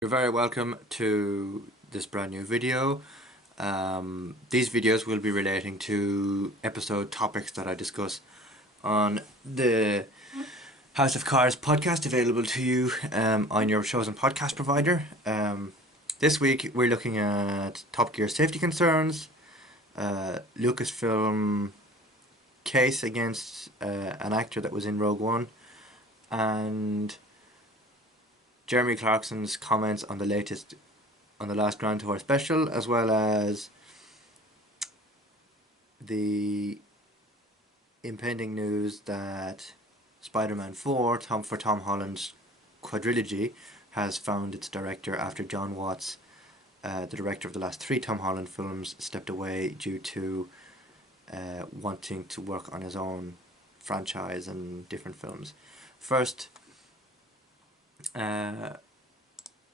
You're very welcome to this brand new video. These videos will be relating to episode topics that I discuss on the House of Cards podcast, available to you on your chosen podcast provider. This week we're looking at Top Gear safety concerns, Lucasfilm case against an actor that was in Rogue One, and Jeremy Clarkson's comments on the last Grand Tour special, as well as the impending news that Spider-Man 4, for Tom Holland's quadrilogy, has found its director after John Watts, the director of the last 3 Tom Holland films, stepped away due to wanting to work on his own franchise and different films. First,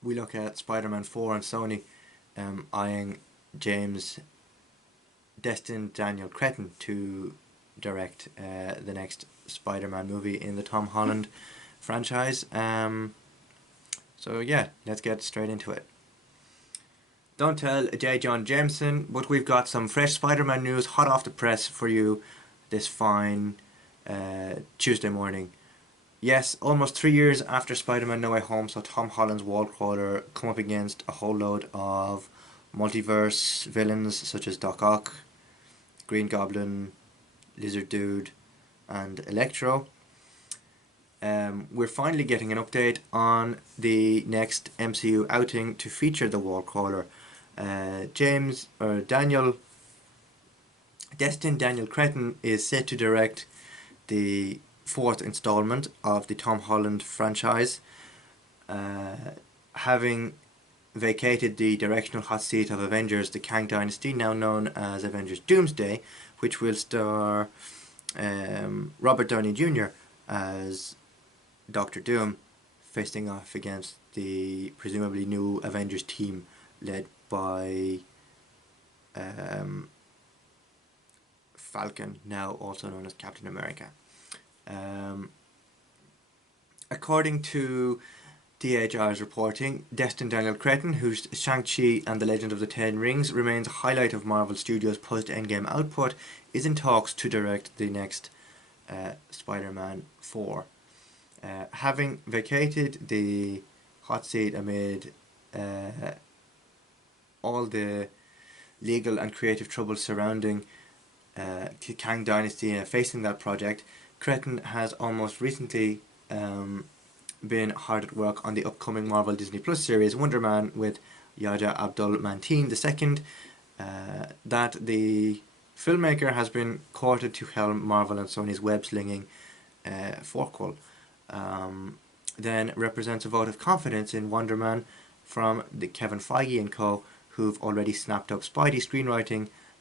we look at Spider-Man 4 and Sony eyeing Destin Daniel Cretton to direct the next Spider-Man movie in the Tom Holland franchise. So yeah, let's get straight into it. Don't tell Jonah Jameson, but we've got some fresh Spider-Man news hot off the press for you this fine Tuesday morning. Yes, almost 3 years after Spider-Man No Way Home saw Tom Holland's wall crawler come up against a whole load of multiverse villains such as Doc Ock, Green Goblin, Lizard Dude, and Electro. We're finally getting an update on the next MCU outing to feature the wall crawler. Destin Daniel Cretton is set to direct the 4th installment of the Tom Holland franchise, having vacated the directional hot seat of Avengers: The Kang Dynasty, now known as Avengers: Doomsday, which will star Robert Downey Jr. as Doctor Doom, facing off against the presumably new Avengers team led by Falcon, now also known as Captain America. According to DHR's reporting, Destin Daniel Cretton, whose Shang-Chi and the Legend of the Ten Rings remains a highlight of Marvel Studios' post-Endgame output, is in talks to direct the next Spider-Man 4. Having vacated the hot seat amid all the legal and creative troubles surrounding Kang Dynasty and facing that project, Cretton has almost recently been hard at work on the upcoming Marvel Disney Plus series Wonder Man with Yahya Abdul-Mateen II. That the filmmaker has been courted to helm Marvel and Sony's web-slinging forquel. Then represents a vote of confidence in Wonder Man from the Kevin Feige and co., who've already snapped up Spidey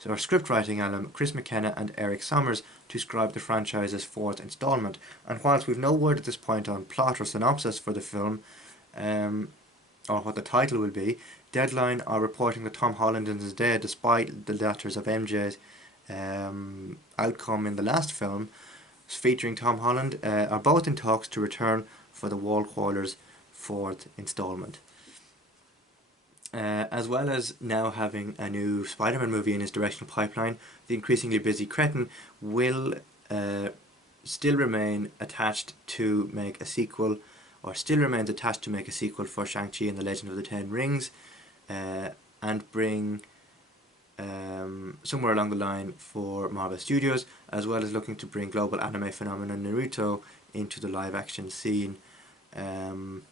scriptwriting alum Chris McKenna and Eric Sommers to scribe the franchise's 4th installment. And whilst we've no word at this point on plot or synopsis for the film, or what the title will be, Deadline are reporting that Tom Holland is dead despite the letters of MJ's outcome in the last film, featuring Tom Holland, are both in talks to return for the Wall Crawler's 4th installment. As well as now having a new Spider-Man movie in his directional pipeline, the increasingly busy Cretton will still remain attached to make a sequel, or still remains attached to make a sequel for Shang-Chi and the Legend of the Ten Rings, and bring somewhere along the line for Marvel Studios, as well as looking to bring global anime phenomenon Naruto into the live action scene at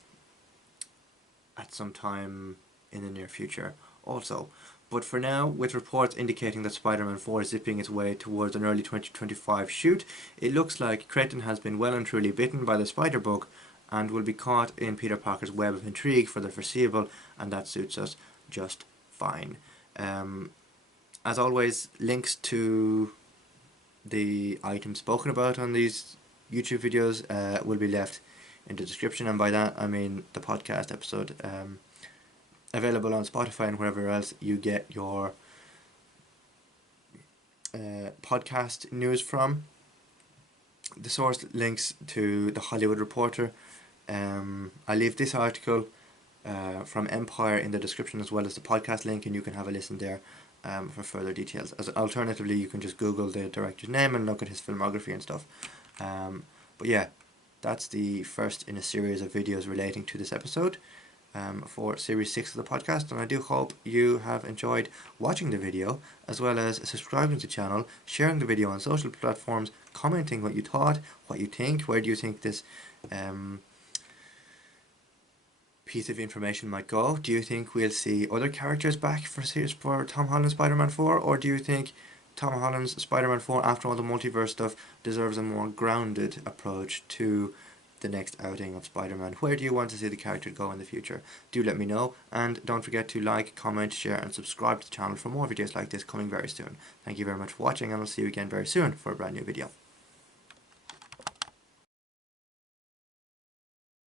some time in the near future also. But for now, with reports indicating that Spider-Man 4 is zipping its way towards an early 2025 shoot, it looks like Cretton has been well and truly bitten by the spider-bug and will be caught in Peter Parker's web of intrigue for the foreseeable, and that suits us just fine. As always, links to the items spoken about on these YouTube videos will be left in the description, and by that I mean the podcast episode, available on Spotify and wherever else you get your podcast news from. The source links to The Hollywood Reporter. I leave this article from Empire in the description, as well as the podcast link, and you can have a listen there for further details. As alternatively, you can just Google the director's name and look at his filmography and stuff. But yeah, that's the first in a series of videos relating to this episode for series 6 of the podcast, and I do hope you have enjoyed watching the video, as well as subscribing to the channel, sharing the video on social platforms, commenting what you thought, what you think, where do you think this piece of information might go. Do you think we'll see other characters back for Tom Holland's Spider-Man 4, or do you think Tom Holland's Spider-Man 4, after all the multiverse stuff, deserves a more grounded approach to the next outing of Spider-Man? Where do you want to see the character go in the future? Do let me know, and don't forget to like, comment, share and subscribe to the channel for more videos like this coming very soon. Thank you very much for watching, and I'll see you again very soon for a brand new video.